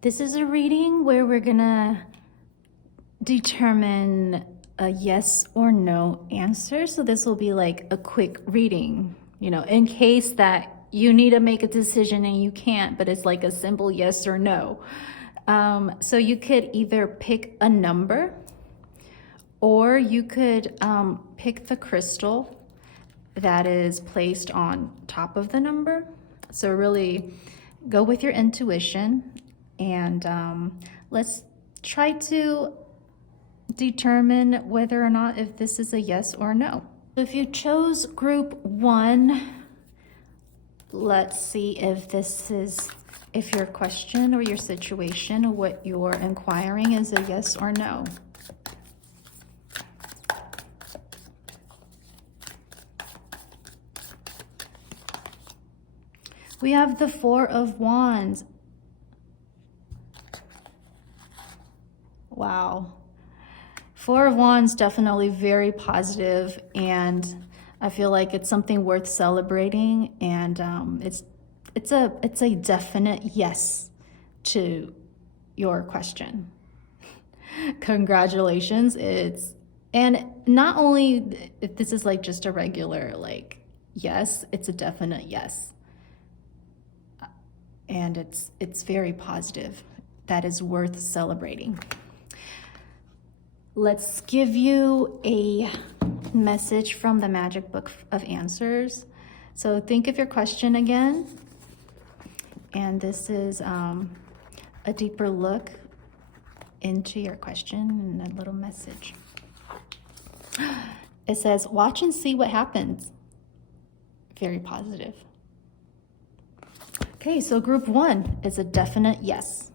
This is a reading where we're gonna determine a yes or no answer. So this will be like a quick reading, you know, in case that you need to make a decision and you can't, but it's like a simple yes or no. So you could either pick a number, or you could pick the crystal that is placed on top of the number. So really go with your intuition, and let's try to determine whether or not if this is a yes or no. If you chose group 1, let's see if if your question or your situation or what you're inquiring is a yes or no. We have the 4 of Wands. Wow. 4 of Wands, definitely very positive, and I feel like it's something worth celebrating, and it's a definite yes to your question. Congratulations. And not only if this is like just a regular like yes, it's a definite yes. And it's very positive. That is worth celebrating. Let's give you a message from the Magic Book of Answers. So think of your question again. And this is a deeper look into your question and a little message. It says, watch and see what happens. Very positive. Okay, so group 1 is a definite yes.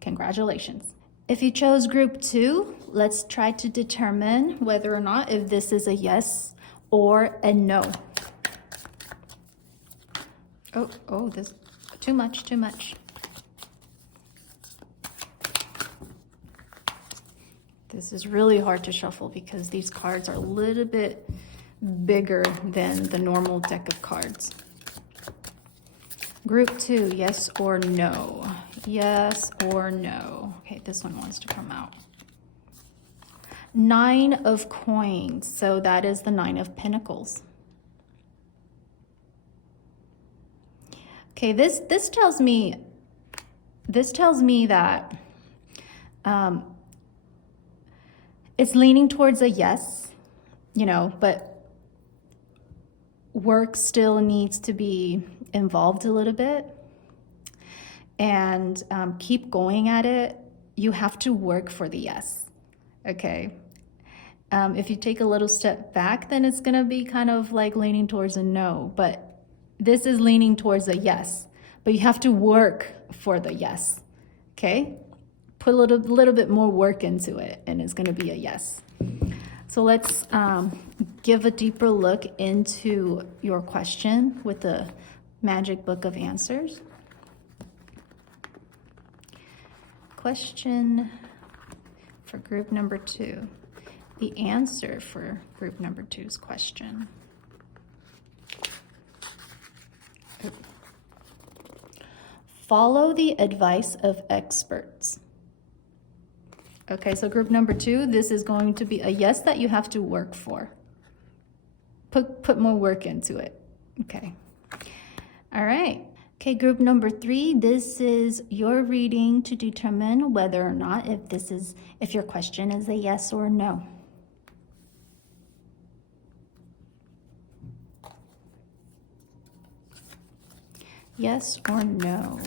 Congratulations. If you chose group 2, let's try to determine whether or not if this is a yes or a no. Oh, this too much. This is really hard to shuffle because these cards are a little bit bigger than the normal deck of cards. Group 2, yes or no? Yes or no? Okay, this one wants to come out. 9 of Coins, so that is the 9 of Pentacles. Okay, this tells me that it's leaning towards a yes, you know, but work still needs to be involved a little bit, and keep going at it. You have to work for the yes, okay? If you take a little step back, then it's gonna be kind of like leaning towards a no, but this is leaning towards a yes, but you have to work for the yes, okay? Put a little bit more work into it, and it's gonna be a yes. So let's give a deeper look into your question with the Magic Book of Answers. Question for group number 2. The answer for group number 2's question. Follow the advice of experts. Okay, so group number 2, this is going to be a yes that you have to work for. Put more work into it. Okay. All right. Okay, group number 3, this is your reading to determine whether or not if your question is a yes or no. Yes or no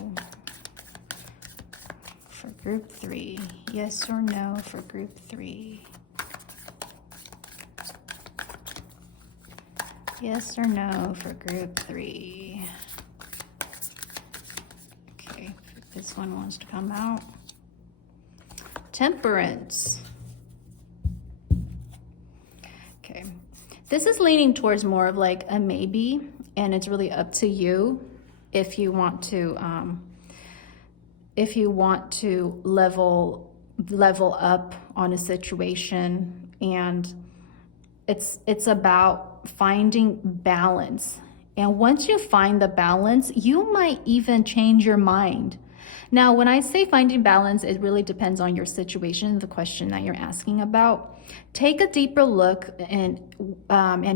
for group 3. Yes or no for group 3. Yes or no for group 3. Okay, this one wants to come out. Temperance. Okay, this is leaning towards more of like a maybe, and it's really up to you if you want to level up on a situation, and it's about finding balance. And once you find the balance, you might even change your mind Now, when I say finding balance, it really depends on your situation, the question that you're asking about. Take a deeper look and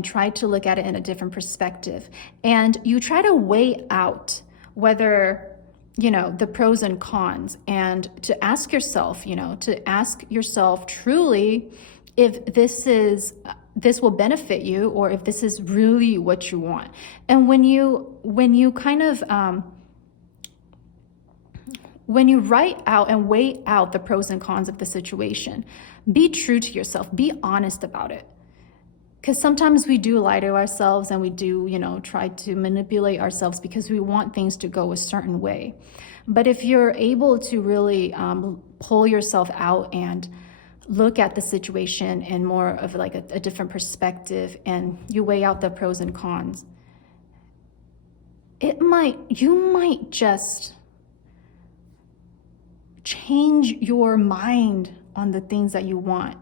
try to look at it in a different perspective. And you try to weigh out whether, the pros and cons, and to ask yourself, truly if this will benefit you, or if this is really what you want. And when you kind of when you write out and weigh out the pros and cons of the situation, be true to yourself, be honest about it. Because sometimes we do lie to ourselves, and we do, try to manipulate ourselves because we want things to go a certain way. But if you're able to really pull yourself out and look at the situation in more of like a different perspective, and you weigh out the pros and cons, you might just change your mind on the things that you want.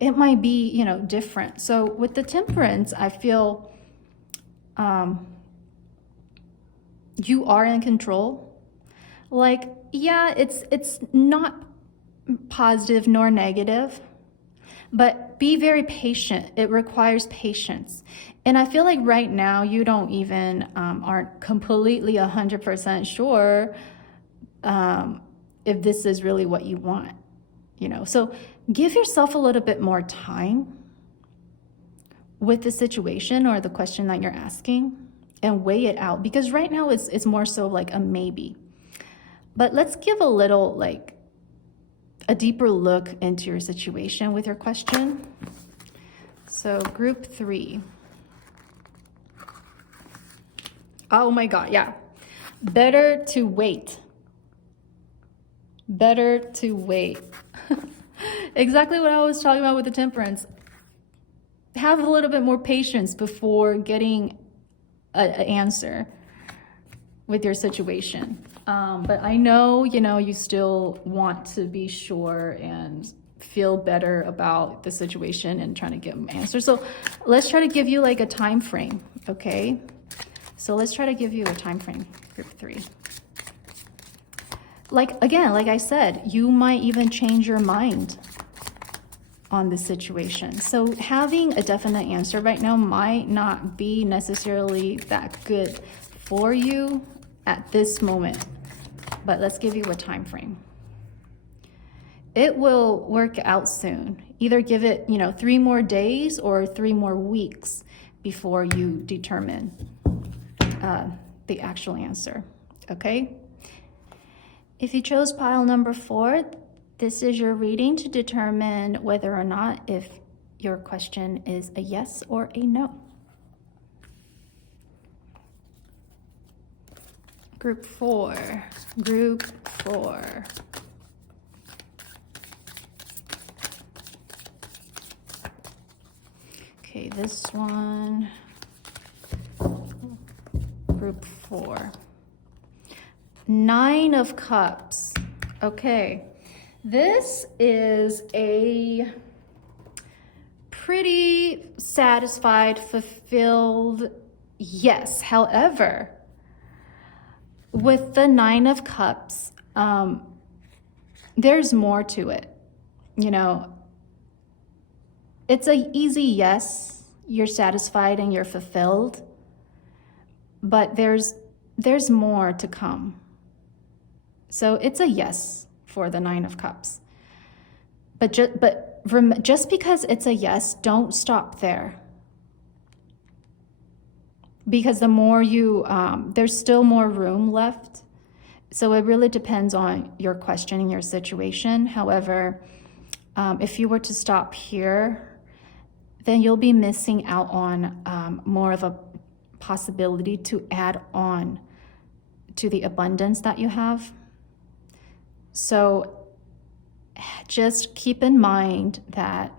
It might be, different. So with the Temperance, I feel you are in control. Like, yeah, it's not positive nor negative, but be very patient. It requires patience. And I feel like right now you don't even aren't completely 100% sure if this is really what you want, So give yourself a little bit more time with the situation or the question that you're asking, and weigh it out, because right now it's more so like a maybe. But let's give a little, like, a deeper look into your situation with your question. So group 3. Oh my God, yeah. Better to wait. Better to wait. Exactly what I was talking about with the Temperance. Have a little bit more patience before getting an answer with your situation. But I know, you still want to be sure and feel better about the situation and trying to get an answer. So let's try to give you like a time frame, okay? So let's try to give you a time frame, group 3. Like I said, you might even change your mind on the situation. So having a definite answer right now might not be necessarily that good for you at this moment, but let's give you a time frame. It will work out soon. Either give it, 3 more days or 3 more weeks before you determine the actual answer, okay? If you chose pile number 4, this is your reading to determine whether or not if your question is a yes or a no. Group 4. Okay, this one, group 4. 9 of Cups. Okay, this is a pretty satisfied, fulfilled yes. However, with the 9 of Cups, there's more to it. It's an easy yes. You're satisfied and you're fulfilled, but there's more to come. So it's a yes for the 9 of Cups. But just because it's a yes, don't stop there. Because the more you, there's still more room left. So it really depends on your question and your situation. However, if you were to stop here, then you'll be missing out on more of a possibility to add on to the abundance that you have. So just keep in mind that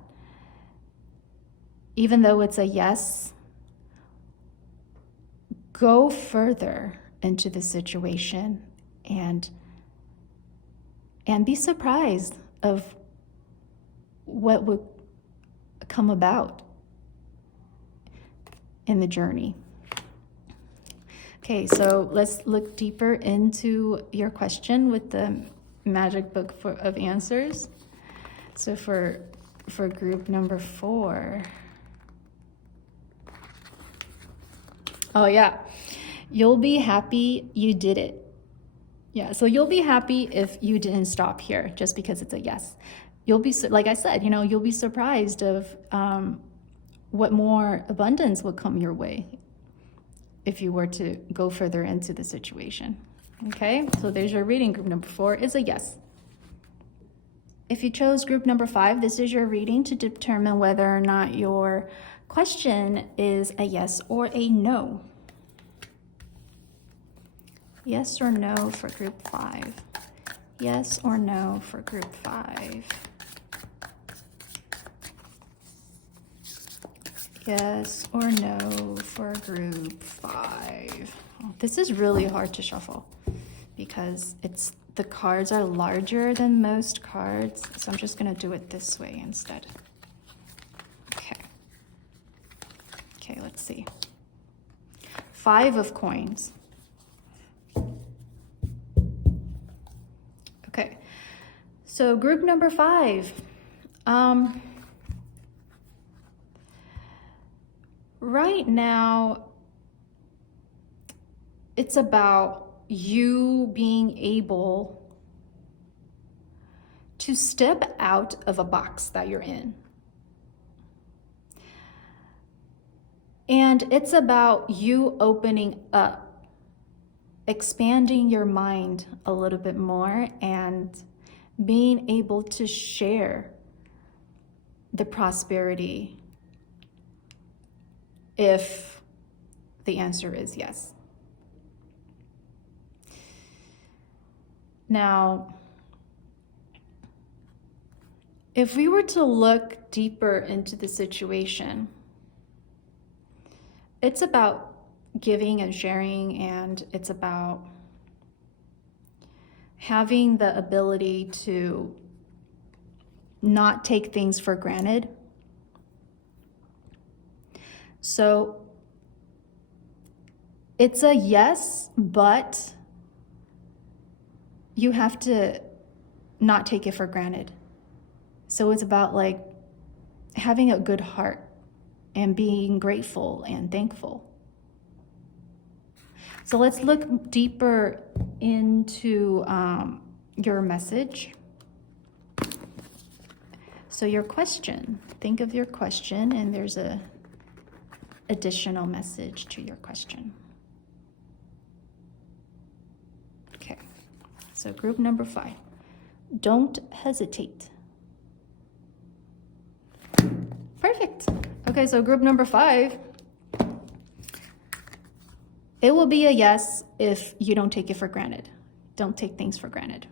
even though it's a yes, go further into the situation and be surprised of what would come about in the journey. Okay, so let's look deeper into your question with the magic book of answers. So for group number 4. Oh yeah, you'll be happy you did it. Yeah, so you'll be happy if you didn't stop here just because it's a yes. You'll be, like I said, you'll be surprised of what more abundance will come your way if you were to go further into the situation. Okay, so there's your reading. Group number 4 is a yes. If you chose group number 5, this is your reading to determine whether or not your question is a yes or a no. Yes or no for group 5. Yes or no for group 5. Yes or no for group 5. Oh, this is really hard to shuffle because the cards are larger than most cards. So I'm just going to do it this way instead. Okay. Okay, let's see. 5 of coins. Okay. So group number 5. Right now, it's about you being able to step out of a box that you're in. And it's about you opening up, expanding your mind a little bit more and being able to share the prosperity if the answer is yes. Now, if we were to look deeper into the situation, it's about giving and sharing, and it's about having the ability to not take things for granted. So it's a yes, but you have to not take it for granted. So it's about like having a good heart and being grateful and thankful. So let's look deeper into your message. So your question, think of your question, and there's a additional message to your question. Okay, so group number 5, don't hesitate. Perfect. Okay, so group number 5, it will be a yes if you don't take it for granted. Don't take things for granted.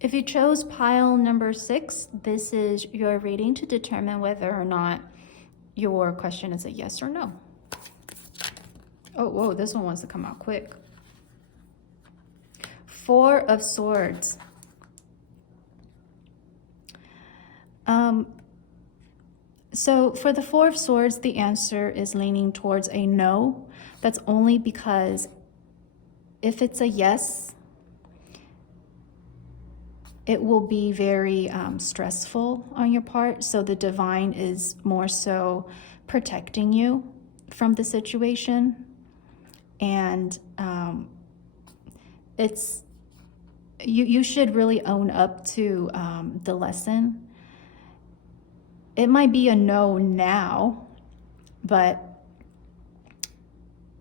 If you chose pile number 6, this is your reading to determine whether or not your question is a yes or no. Oh, whoa, this one wants to come out quick. 4 of Swords. So for the 4 of Swords, the answer is leaning towards a no. That's only because if it's a yes, it will be very stressful on your part. So the divine is more so protecting you from the situation. And you should really own up to the lesson. It might be a no now, but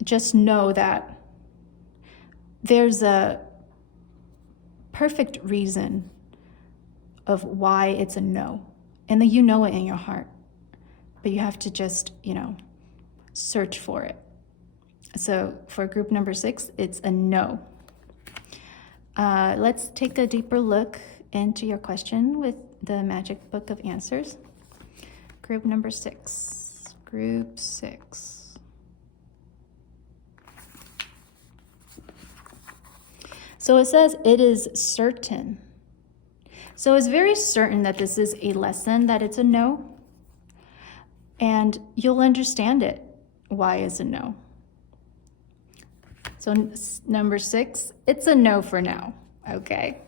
just know that there's a perfect reason of why it's a no, and that you know it in your heart, but you have to just search for it. So for group number 6, it's a no. Let's take a deeper look into your question with the magic book of answers. Group number 6. Group 6. So it says it is certain. So it's very certain that this is a lesson, that it's a no. And you'll understand it why is a no? So number 6, it's a no for now, okay?